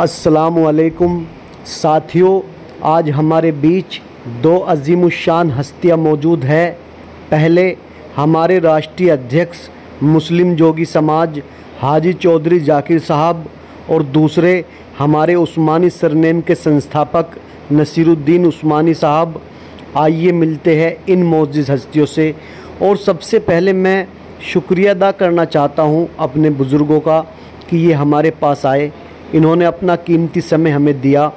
अस्सलामुअलैकुम साथियों, आज हमारे बीच दो अज़ीमुश्शान हस्तियाँ मौजूद है। पहले हमारे राष्ट्रीय अध्यक्ष मुस्लिम जोगी समाज हाजी चौधरी जाकिर साहब और दूसरे हमारे उस्मानी सरनेम के संस्थापक नसीरुद्दीन उस्मानी साहब। आइए मिलते हैं इन मोअज़्ज़िज़ हस्तियों से। और सबसे पहले मैं शुक्रिया अदा करना चाहता हूँ अपने बुज़ुर्गों का कि ये हमारे पास आए, इन्होंने अपना कीमती समय हमें दिया।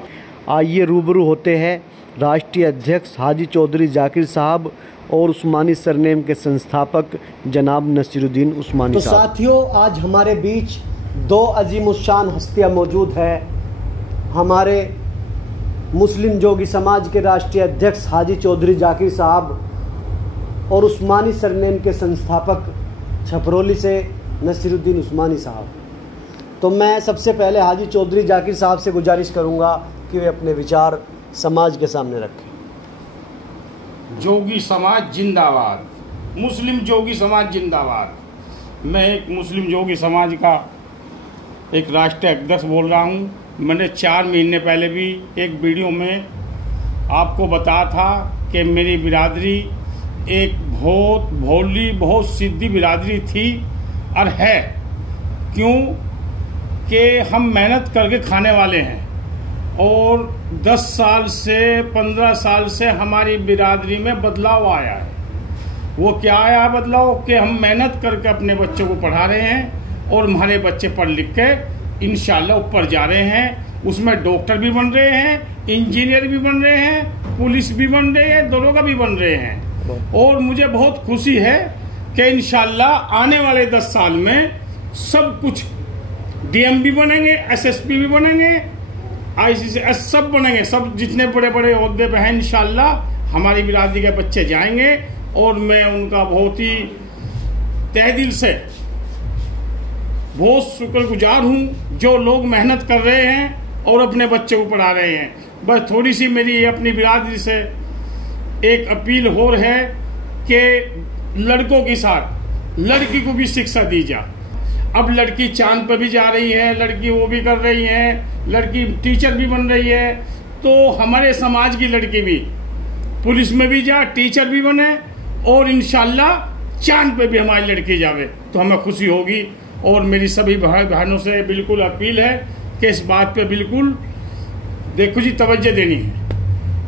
आइए रूबरू होते हैं राष्ट्रीय अध्यक्ष हाजी चौधरी जाकिर साहब और उस्मानी सरनेम के संस्थापक जनाब नसीरुद्दीन उस्मानी साहब। तो साथियों, आज हमारे बीच दो अज़ीमुश्शान हस्तियाँ मौजूद है। हमारे मुस्लिम जोगी समाज के राष्ट्रीय अध्यक्ष हाजी चौधरी जाकिर साहब और उस्मानी सरनेम के संस्थापक छपरौली से नसीरुद्दीन उस्मानी साहब। तो मैं सबसे पहले हाजी चौधरी जाकिर साहब से गुजारिश करूंगा कि वे अपने विचार समाज के सामने रखें। जोगी समाज जिंदाबाद, मुस्लिम जोगी समाज जिंदाबाद। मैं एक मुस्लिम जोगी समाज का एक राष्ट्रीय अध्यक्ष बोल रहा हूं। मैंने 4 महीने पहले भी एक वीडियो में आपको बताया था कि मेरी बिरादरी एक बहुत भोली, बहुत सीधी बिरादरी थी और है। क्यों कि हम मेहनत करके खाने वाले हैं और 10 साल से 15 साल से हमारी बिरादरी में बदलाव आया है। वो क्या आया बदलाव कि हम मेहनत करके अपने बच्चों को पढ़ा रहे हैं और हमारे बच्चे पढ़ लिख के इंशाल्लाह ऊपर जा रहे हैं। उसमें डॉक्टर भी बन रहे हैं, इंजीनियर भी बन रहे हैं, पुलिस भी बन रहे हैं, दरोगा भी बन रहे हैं। और मुझे बहुत खुशी है कि इंशाल्लाह आने वाले 10 साल में सब कुछ डीएम भी बनेंगे, एसएसपी भी बनेंगे, आईसीसी सब बनेंगे। सब जितने बड़े बड़े ओहदे पे हैं इंशाल्लाह हमारी बिरादरी के बच्चे जाएंगे। और मैं उनका बहुत ही तहे दिल से बहुत शुक्रगुजार हूँ जो लोग मेहनत कर रहे हैं और अपने बच्चे को पढ़ा रहे हैं। बस थोड़ी सी मेरी अपनी बिरादरी से एक अपील हो है कि लड़कों के साथ लड़की को भी शिक्षा दी जाए। अब लड़की चांद पर भी जा रही है, लड़की वो भी कर रही है, लड़की टीचर भी बन रही है। तो हमारे समाज की लड़की भी पुलिस में भी जा, टीचर भी बने और इंशाल्लाह चांद पे भी हमारी लड़की जावे तो हमें खुशी होगी। और मेरी सभी भाई बहनों से बिल्कुल अपील है कि इस बात पे बिल्कुल देखो जी तवज्जो देनी है।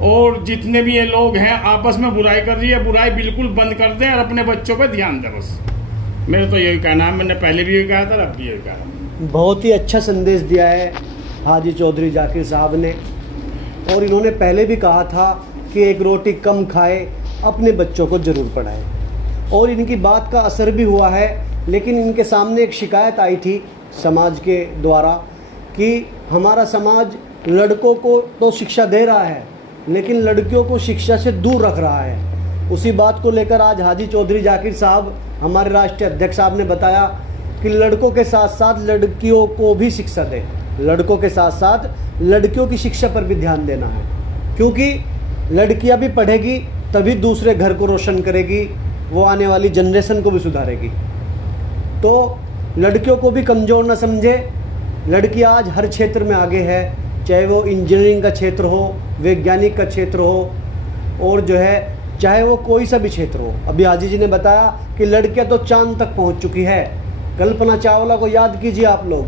और जितने भी ये लोग हैं आपस में बुराई कर रही है, बुराई बिल्कुल बंद कर दें और अपने बच्चों पे ध्यान दें। बस मेरा तो यही कहना है। मैंने पहले भी यही कहा था, अब भी यही कहा। बहुत ही अच्छा संदेश दिया है हाजी चौधरी जाकिर साहब ने। और इन्होंने पहले भी कहा था कि एक रोटी कम खाए, अपने बच्चों को जरूर पढ़ाए। और इनकी बात का असर भी हुआ है। लेकिन इनके सामने एक शिकायत आई थी समाज के द्वारा कि हमारा समाज लड़कों को तो शिक्षा दे रहा है लेकिन लड़कियों को शिक्षा से दूर रख रहा है। उसी बात को लेकर आज हाजी चौधरी जाकिर साहब, हमारे राष्ट्रीय अध्यक्ष साहब ने बताया कि लड़कों के साथ साथ लड़कियों को भी शिक्षा दें, लड़कों के साथ साथ लड़कियों की शिक्षा पर भी ध्यान देना है। क्योंकि लड़कियां भी पढ़ेगी तभी दूसरे घर को रोशन करेगी, वो आने वाली जनरेशन को भी सुधारेगी। तो लड़कियों को भी कमज़ोर न समझे। लड़की आज हर क्षेत्र में आगे है, चाहे वो इंजीनियरिंग का क्षेत्र हो, वैज्ञानिक का क्षेत्र हो और जो है चाहे वो कोई सा भी क्षेत्र हो। अभी हाजी जी ने बताया कि लड़कियां तो चांद तक पहुंच चुकी है। कल्पना चावला को याद कीजिए आप लोग,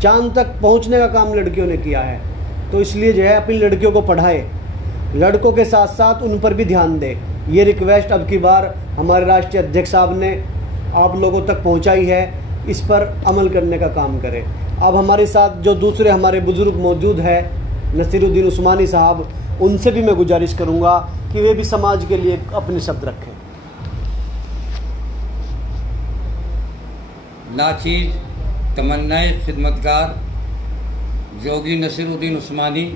चांद तक पहुंचने का काम लड़कियों ने किया है। तो इसलिए जो है अपनी लड़कियों को पढ़ाए, लड़कों के साथ साथ उन पर भी ध्यान दे। ये रिक्वेस्ट अब की बार हमारे राष्ट्रीय अध्यक्ष साहब ने आप लोगों तक पहुँचाई है, इस पर अमल करने का काम करें। अब हमारे साथ जो दूसरे हमारे बुज़ुर्ग मौजूद है नसीरुद्दीन उस्मानी साहब, उनसे भी मैं गुजारिश करूंगा कि वे भी समाज के लिए अपने शब्द रखें। नाचीज तमन्नाए खिदमतगार जोगी नसीरुद्दीन उस्मानी,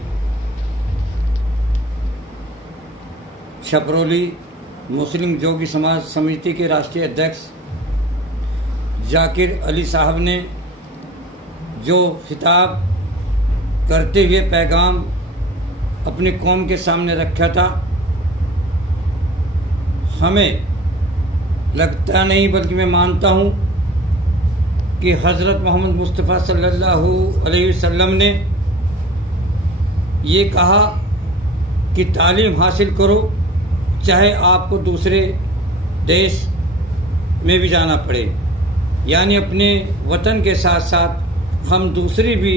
छपरौली मुस्लिम जोगी समाज समिति के राष्ट्रीय अध्यक्ष जाकिर अली साहब ने जो खिताब करते हुए पैगाम अपनी कौम के सामने रखा था, हमें लगता नहीं बल्कि मैं मानता हूँ कि हज़रत मोहम्मद मुस्तफ़ा सल्लल्लाहु अलैहि वसल्लम ने ये कहा कि तालीम हासिल करो, चाहे आपको दूसरे देश में भी जाना पड़े। यानी अपने वतन के साथ साथ हम दूसरी भी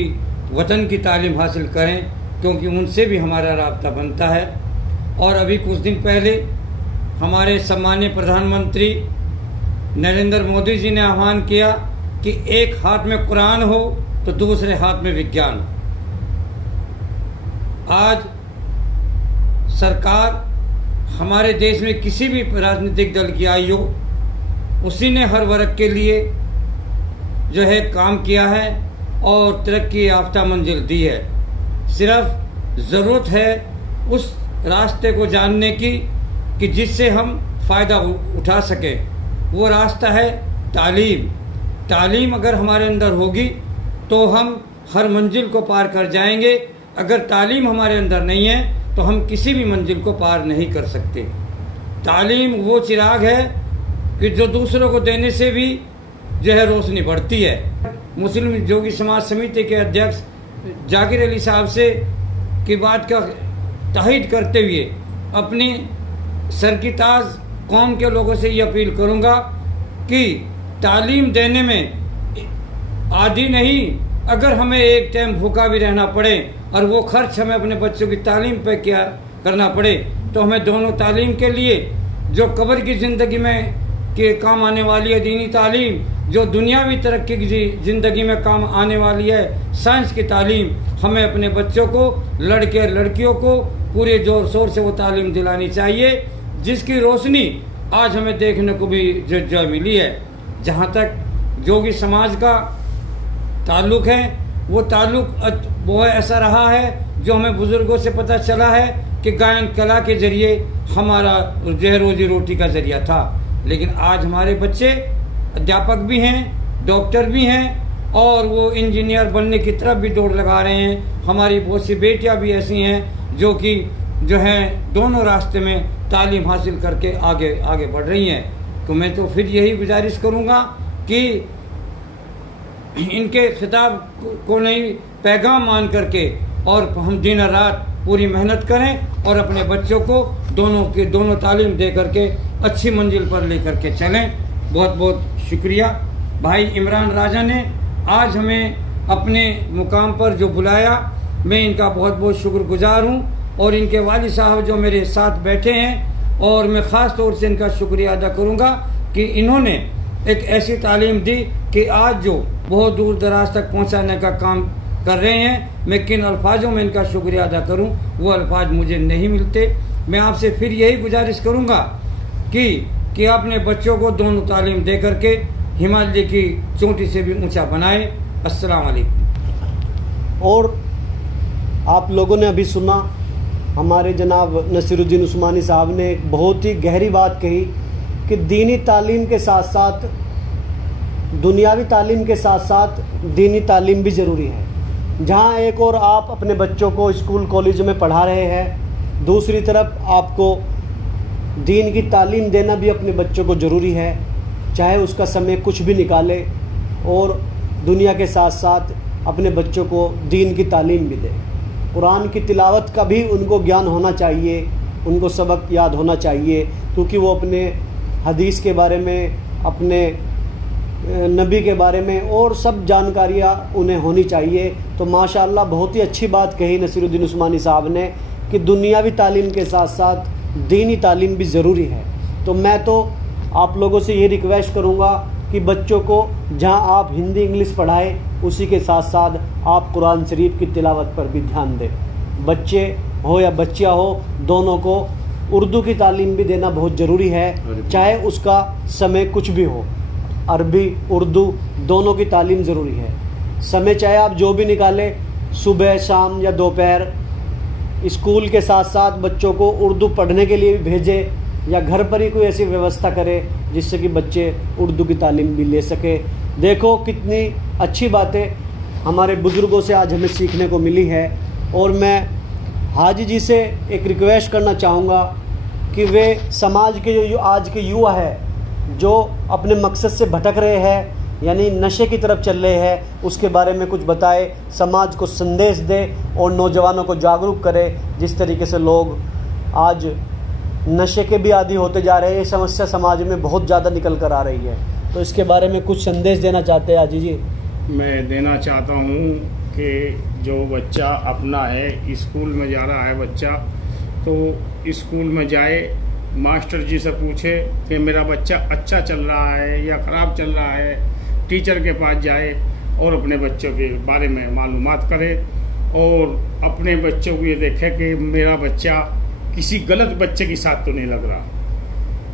वतन की तालीम हासिल करें, क्योंकि उनसे भी हमारा राब्ता बनता है। और अभी कुछ दिन पहले हमारे सम्मानीय प्रधानमंत्री नरेंद्र मोदी जी ने आह्वान किया कि एक हाथ में कुरान हो तो दूसरे हाथ में विज्ञान हो। आज सरकार हमारे देश में किसी भी राजनीतिक दल की आई हो, उसी ने हर वर्ग के लिए जो है काम किया है और तरक्की याफ्ता मंजिल दी है। सिर्फ ज़रूरत है उस रास्ते को जानने की कि जिससे हम फ़ायदा उठा सकें। वो रास्ता है तालीम। तालीम अगर हमारे अंदर होगी तो हम हर मंजिल को पार कर जाएंगे। अगर तालीम हमारे अंदर नहीं है तो हम किसी भी मंजिल को पार नहीं कर सकते। तालीम वो चिराग है कि जो दूसरों को देने से भी जो है रोशनी बढ़ती है। मुस्लिम जोगी समाज समिति के अध्यक्ष जाकिर अली साहब से की बात का ताहीद करते हुए अपनी सरकीताज कौम के लोगों से ये अपील करूंगा कि तालीम देने में आदी नहीं, अगर हमें एक टाइम भूखा भी रहना पड़े और वो खर्च हमें अपने बच्चों की तालीम पे क्या करना पड़े, तो हमें दोनों तालीम के लिए जो कब्र की ज़िंदगी में के काम आने वाली है दीनी तालीम, जो दुनियावी तरक्की की ज़िंदगी में काम आने वाली है साइंस की तालीम, हमें अपने बच्चों को, लड़के लड़कियों को पूरे जोर शोर से वो तालीम दिलानी चाहिए, जिसकी रोशनी आज हमें देखने को भी जो मिली है। जहाँ तक जोगी समाज का ताल्लुक़ है, वो ताल्लुक़ वो ऐसा रहा है जो हमें बुज़ुर्गों से पता चला है कि गायन कला के ज़रिए हमारा जो है रोजी रोटी का ज़रिया था। लेकिन आज हमारे बच्चे अध्यापक भी हैं, डॉक्टर भी हैं और वो इंजीनियर बनने की तरफ भी दौड़ लगा रहे हैं। हमारी बहुत सी बेटियां भी ऐसी हैं जो कि जो है दोनों रास्ते में तालीम हासिल करके आगे आगे बढ़ रही हैं। तो मैं तो फिर यही गुजारिश करूंगा कि इनके खिताब को नहीं पैगाम मान करके और हम दिन रात पूरी मेहनत करें और अपने बच्चों को दोनों तालीम दे करके अच्छी मंजिल पर लेकर के चलें। बहुत बहुत शुक्रिया। भाई इमरान राजा ने आज हमें अपने मुकाम पर जो बुलाया, मैं इनका बहुत बहुत शुक्रगुजार हूँ। और इनके वालिद साहब जो मेरे साथ बैठे हैं, और मैं ख़ास तौर से इनका शुक्रिया अदा करूँगा कि इन्होंने एक ऐसी तालीम दी कि आज जो बहुत दूर दराज तक पहुँचाने का काम कर रहे हैं। मैं किन अल्फाजों में इनका शुक्रिया अदा करूं, वो अल्फाज मुझे नहीं मिलते। मैं आपसे फिर यही गुजारिश करूंगा कि अपने बच्चों को दोनों तालीम दे करके हिमालय की चोटी से भी ऊंचा बनाए। अस्सलाम वालेकुम। और आप लोगों ने अभी सुना हमारे जनाब नसीरुद्दीन उस्मानी साहब ने एक बहुत ही गहरी बात कही कि दीनी तालीम के साथ साथ दुनियावी तालीम के साथ साथ दीनी तालीम भी ज़रूरी है। जहाँ एक और आप अपने बच्चों को स्कूल कॉलेज में पढ़ा रहे हैं, दूसरी तरफ आपको दीन की तालीम देना भी अपने बच्चों को ज़रूरी है। चाहे उसका समय कुछ भी निकाले और दुनिया के साथ साथ अपने बच्चों को दीन की तालीम भी दे। कुरान की तिलावत का भी उनको ज्ञान होना चाहिए, उनको सबक याद होना चाहिए, क्योंकि वो अपने हदीस के बारे में, अपने नबी के बारे में और सब जानकारियाँ उन्हें होनी चाहिए। तो माशाअल्लाह बहुत ही अच्छी बात कही नसीरुद्दीन उस्मानी साहब ने कि दुनियावी तालीम के साथ साथ दीनी तालीम भी ज़रूरी है। तो मैं तो आप लोगों से ये रिक्वेस्ट करूँगा कि बच्चों को जहाँ आप हिंदी इंग्लिश पढ़ाएं, उसी के साथ साथ आप कुरान शरीफ की तिलावत पर भी ध्यान दें। बच्चे हो या बच्चियाँ हो, दोनों को उर्दू की तालीम भी देना बहुत ज़रूरी है, चाहे उसका समय कुछ भी हो। अरबी उर्दू दोनों की तालीम ज़रूरी है। समय चाहे आप जो भी निकालें, सुबह शाम या दोपहर, स्कूल के साथ साथ बच्चों को उर्दू पढ़ने के लिए भी भेजें या घर पर ही कोई ऐसी व्यवस्था करें जिससे कि बच्चे उर्दू की तालीम भी ले सके। देखो कितनी अच्छी बातें हमारे बुज़ुर्गों से आज हमें सीखने को मिली है। और मैं हाजी जी से एक रिक्वेस्ट करना चाहूँगा कि वे समाज के जो आज के युवा है, जो अपने मकसद से भटक रहे हैं यानी नशे की तरफ चल रहे हैं, उसके बारे में कुछ बताए, समाज को संदेश दे और नौजवानों को जागरूक करे। जिस तरीके से लोग आज नशे के भी आदी होते जा रहे हैं, ये समस्या समाज में बहुत ज़्यादा निकल कर आ रही है। तो इसके बारे में कुछ संदेश देना चाहते हैं आजी जी? मैं देना चाहता हूँ कि जो बच्चा अपना है, स्कूल में जा रहा है बच्चा, तो स्कूल में जाए, मास्टर जी से पूछे कि मेरा बच्चा अच्छा चल रहा है या ख़राब चल रहा है, टीचर के पास जाए और अपने बच्चों के बारे में मालूमात करे और अपने बच्चों को ये देखे कि मेरा बच्चा किसी गलत बच्चे के साथ तो नहीं लग रहा,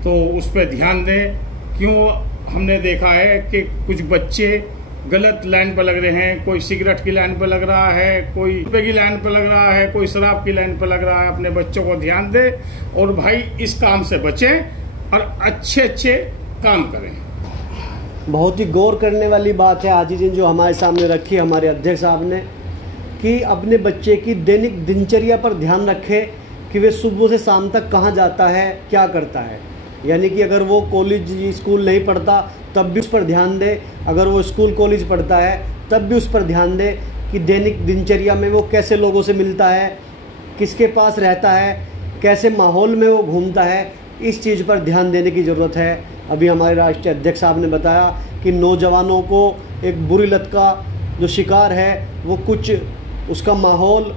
तो उस पर ध्यान दें। क्यों हमने देखा है कि कुछ बच्चे गलत लाइन पर लग रहे हैं, कोई सिगरेट की लाइन पर लग रहा है, कोई रुपये की लाइन पर लग रहा है, कोई शराब की लाइन पर लग रहा है। अपने बच्चों को ध्यान दे और भाई इस काम से बचें और अच्छे अच्छे काम करें। बहुत ही गौर करने वाली बात है आजी जी जो हमारे सामने रखी हमारे अध्यक्ष साहब ने, कि अपने बच्चे की दैनिक दिनचर्या पर ध्यान रखे कि वे सुबह से शाम तक कहाँ जाता है, क्या करता है। यानी कि अगर वो कॉलेज स्कूल नहीं पढ़ता तब भी उस पर ध्यान दे, अगर वो स्कूल कॉलेज पढ़ता है तब भी उस पर ध्यान दे कि दैनिक दिनचर्या में वो कैसे लोगों से मिलता है, किसके पास रहता है, कैसे माहौल में वो घूमता है। इस चीज़ पर ध्यान देने की ज़रूरत है। अभी हमारे राष्ट्रीय अध्यक्ष साहब ने बताया कि नौजवानों को एक बुरी लत का जो शिकार है वो कुछ उसका माहौल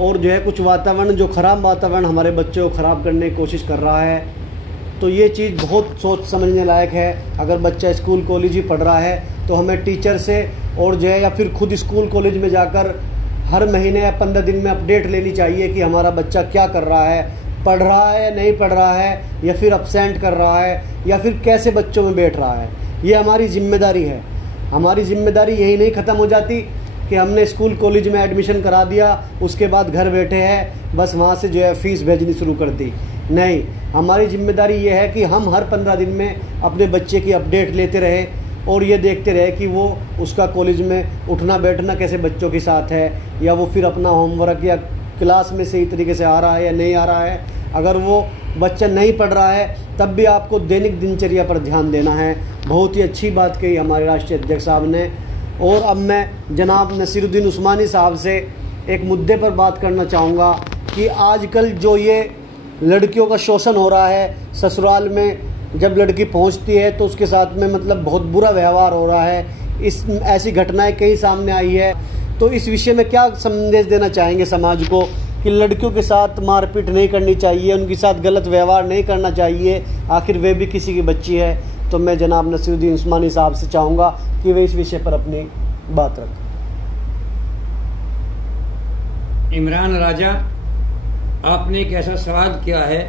और जो है कुछ वातावरण, जो ख़राब वातावरण हमारे बच्चों को ख़राब करने की कोशिश कर रहा है। तो ये चीज़ बहुत सोच समझने लायक है। अगर बच्चा स्कूल कॉलेज ही पढ़ रहा है तो हमें टीचर से और जो है या फिर खुद स्कूल कॉलेज में जाकर हर महीने या 15 दिन में अपडेट लेनी चाहिए कि हमारा बच्चा क्या कर रहा है, पढ़ रहा है या नहीं पढ़ रहा है, या फिर अपसेंट कर रहा है, या फिर कैसे बच्चों में बैठ रहा है। ये हमारी जिम्मेदारी है। हमारी जिम्मेदारी यही नहीं ख़त्म हो जाती कि हमने स्कूल कॉलेज में एडमिशन करा दिया, उसके बाद घर बैठे हैं, बस वहाँ से जो है फ़ीस भेजनी शुरू कर दी। नहीं, हमारी जिम्मेदारी ये है कि हम हर 15 दिन में अपने बच्चे की अपडेट लेते रहें और ये देखते रहे कि वो उसका कॉलेज में उठना बैठना कैसे बच्चों के साथ है, या वो फिर अपना होमवर्क या क्लास में सही तरीके से आ रहा है या नहीं आ रहा है। अगर वो बच्चा नहीं पढ़ रहा है तब भी आपको दैनिक दिनचर्या पर ध्यान देना है। बहुत ही अच्छी बात कही हमारे राष्ट्रीय अध्यक्ष साहब ने। और अब मैं जनाब नसीरुद्दीन उस्मानी साहब से एक मुद्दे पर बात करना चाहूँगा कि आजकल जो ये लड़कियों का शोषण हो रहा है, ससुराल में जब लड़की पहुंचती है तो उसके साथ में मतलब बहुत बुरा व्यवहार हो रहा है, इस ऐसी घटनाएं कई सामने आई है। तो इस विषय में क्या संदेश देना चाहेंगे समाज को कि लड़कियों के साथ मारपीट नहीं करनी चाहिए, उनके साथ गलत व्यवहार नहीं करना चाहिए, आखिर वे भी किसी की बच्ची है। तो मैं जनाब नसीरुद्दीन उस्मानी साहब से चाहूँगा कि वे इस विषय पर अपनी बात रखें। इमरान राजा, आपने एक ऐसा सवाल किया है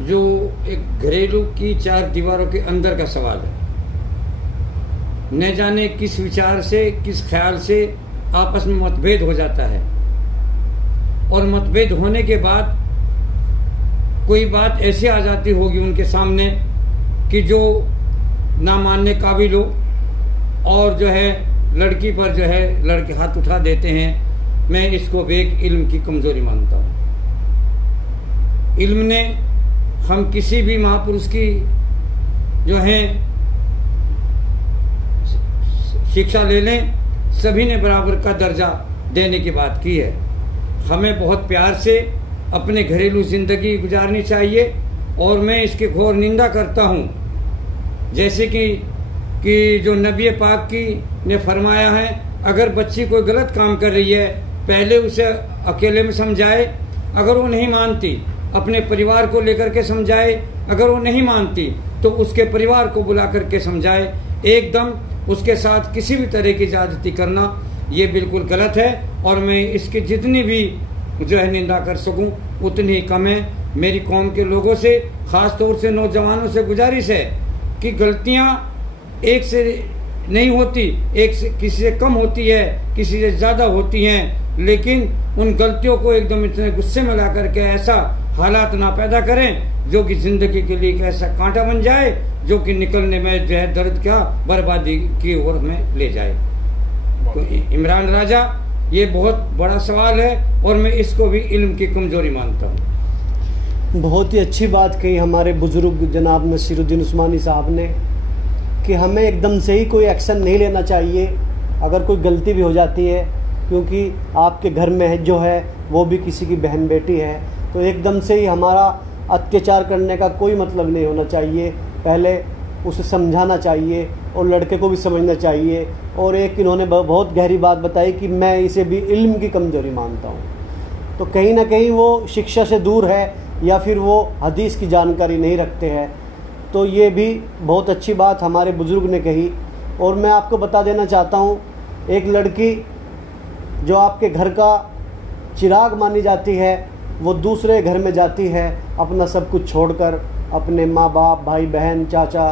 जो एक घरेलू की 4 दीवारों के अंदर का सवाल है। न जाने किस विचार से, किस ख्याल से आपस में मतभेद हो जाता है, और मतभेद होने के बाद कोई बात ऐसी आ जाती होगी उनके सामने कि जो ना मानने काबिल हो, और जो है लड़की पर जो है लड़के हाथ उठा देते हैं। मैं इसको बेक इल्म की कमजोरी मानता हूँ। इल्म ने हम किसी भी महापुरुष की जो है शिक्षा ले लें, सभी ने बराबर का दर्जा देने की बात की है। हमें बहुत प्यार से अपने घरेलू जिंदगी गुजारनी चाहिए, और मैं इसकी घोर निंदा करता हूँ जैसे कि जो नबी पाक की ने फरमाया है, अगर बच्ची कोई गलत काम कर रही है पहले उसे अकेले में समझाए, अगर वो नहीं मानती अपने परिवार को लेकर के समझाए, अगर वो नहीं मानती तो उसके परिवार को बुला करके समझाए। एकदम उसके साथ किसी भी तरह की ज्यादती करना ये बिल्कुल गलत है, और मैं इसकी जितनी भी जो है निंदा कर सकूं उतनी ही कम है। मेरी कौम के लोगों से, ख़ास तौर से नौजवानों से गुजारिश है कि गलतियां एक से नहीं होती, एक से किसी से कम होती है, किसी से ज़्यादा होती हैं, लेकिन उन गलतियों को एकदम इतने गुस्से में ला करके ऐसा हालात ना पैदा करें जो कि ज़िंदगी के लिए एक ऐसा कांटा बन जाए जो कि निकलने में जो है दर्द क्या बर्बादी की ओर में ले जाए। तो इमरान राजा, ये बहुत बड़ा सवाल है और मैं इसको भी इल्म की कमजोरी मानता हूँ। बहुत ही अच्छी बात कही हमारे बुजुर्ग जनाब नसीरुद्दीन उस्मानी साहब ने कि हमें एकदम से ही कोई एक्शन नहीं लेना चाहिए अगर कोई गलती भी हो जाती है, क्योंकि आपके घर में जो है वो भी किसी की बहन बेटी है, तो एकदम से ही हमारा अत्याचार करने का कोई मतलब नहीं होना चाहिए। पहले उसे समझाना चाहिए और लड़के को भी समझना चाहिए। और एक इन्होंने बहुत गहरी बात बताई कि मैं इसे भी इल्म की कमज़ोरी मानता हूँ। तो कहीं ना कहीं वो शिक्षा से दूर है या फिर वो हदीस की जानकारी नहीं रखते हैं। तो ये भी बहुत अच्छी बात हमारे बुज़ुर्ग ने कही। और मैं आपको बता देना चाहता हूँ, एक लड़की जो आपके घर का चिराग मानी जाती है, वो दूसरे घर में जाती है अपना सब कुछ छोड़कर, अपने माँ बाप, भाई बहन, चाचा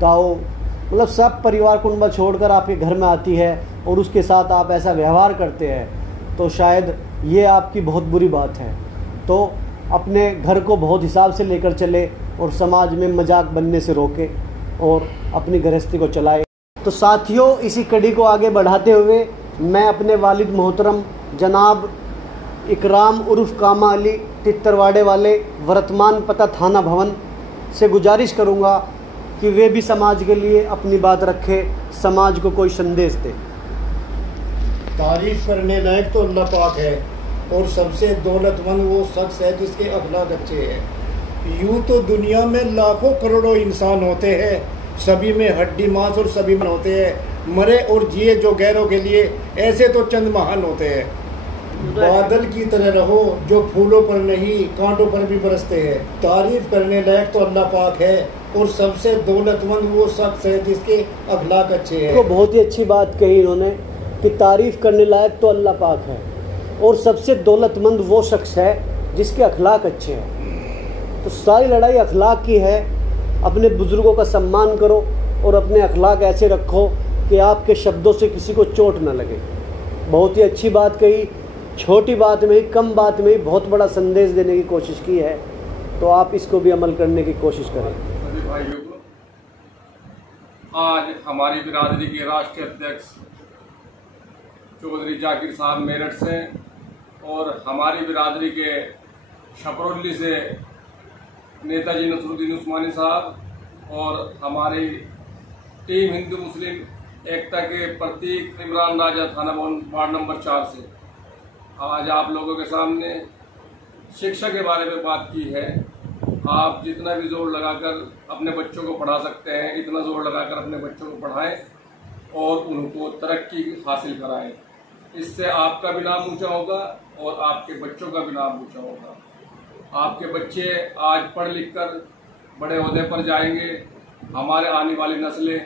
ताऊ, मतलब सब परिवार कुटुंब छोड़कर आपके घर में आती है और उसके साथ आप ऐसा व्यवहार करते हैं, तो शायद ये आपकी बहुत बुरी बात है। तो अपने घर को बहुत हिसाब से लेकर चले और समाज में मजाक बनने से रोके और अपनी गृहस्थी को चलाए। तो साथियों, इसी कड़ी को आगे बढ़ाते हुए मैं अपने वालिद मोहतरम जनाब इकराम उर्फ कामा अली तित्तरवाड़े वाले, वर्तमान पता थाना भवन से गुजारिश करूँगा कि वे भी समाज के लिए अपनी बात रखे, समाज को कोई संदेश दे। तारीफ करने लायक तो अल्लाह पाक है और सबसे दौलतमंद वो शख्स है जिसके अखलाक अच्छे हैं। यूँ तो दुनिया में लाखों करोड़ों इंसान होते हैं, सभी में हड्डी मांस और सभी में होते हैं, मरे और जिए जो गैरों के लिए, ऐसे तो चंद महान होते हैं। बादल की तरह रहो जो फूलों पर नहीं कांटों पर भी बरसते हैं। तारीफ करने लायक तो अल्लाह पाक है और सबसे दौलतमंद वो शख्स है जिसके अखलाक अच्छे हैं। तो बहुत ही अच्छी बात कही इन्होंने कि तारीफ करने लायक तो अल्लाह पाक है और सबसे दौलतमंद वो शख्स है जिसके अखलाक अच्छे हैं। तो सारी लड़ाई अखलाक की है। अपने बुजुर्गों का सम्मान करो और अपने अखलाक ऐसे रखो कि आपके शब्दों से किसी को चोट न लगे। बहुत ही अच्छी बात कही, छोटी बात में ही, कम बात में ही बहुत बड़ा संदेश देने की कोशिश की है। तो आप इसको भी अमल करने की कोशिश करें। सभी भाइयों को आज हमारी बिरादरी के राष्ट्रीय अध्यक्ष चौधरी जाकिर साहब मेरठ से और हमारी बिरादरी के छपरौली से नेताजी नसरुद्दीन उस्मानी साहब और हमारी टीम हिंदू मुस्लिम एकता के प्रतीक इमरान राजा थाना भवन वार्ड नंबर 4 से आज आप लोगों के सामने शिक्षा के बारे में बात की है। आप जितना भी जोर लगाकर अपने बच्चों को पढ़ा सकते हैं, इतना जोर लगाकर अपने बच्चों को पढ़ाएं और उनको तरक्की हासिल कराएं। इससे आपका भी नाम ऊंचा होगा और आपके बच्चों का भी नाम ऊंचा होगा। आपके बच्चे आज पढ़ लिख कर बड़े ओहदे पर जाएंगे, हमारे आने वाली नस्लें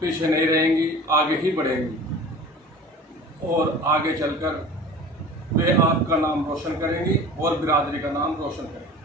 पीछे नहीं रहेंगी, आगे ही बढ़ेंगी और आगे चलकर वे आपका नाम रोशन करेंगी और बिरादरी का नाम रोशन करेंगी।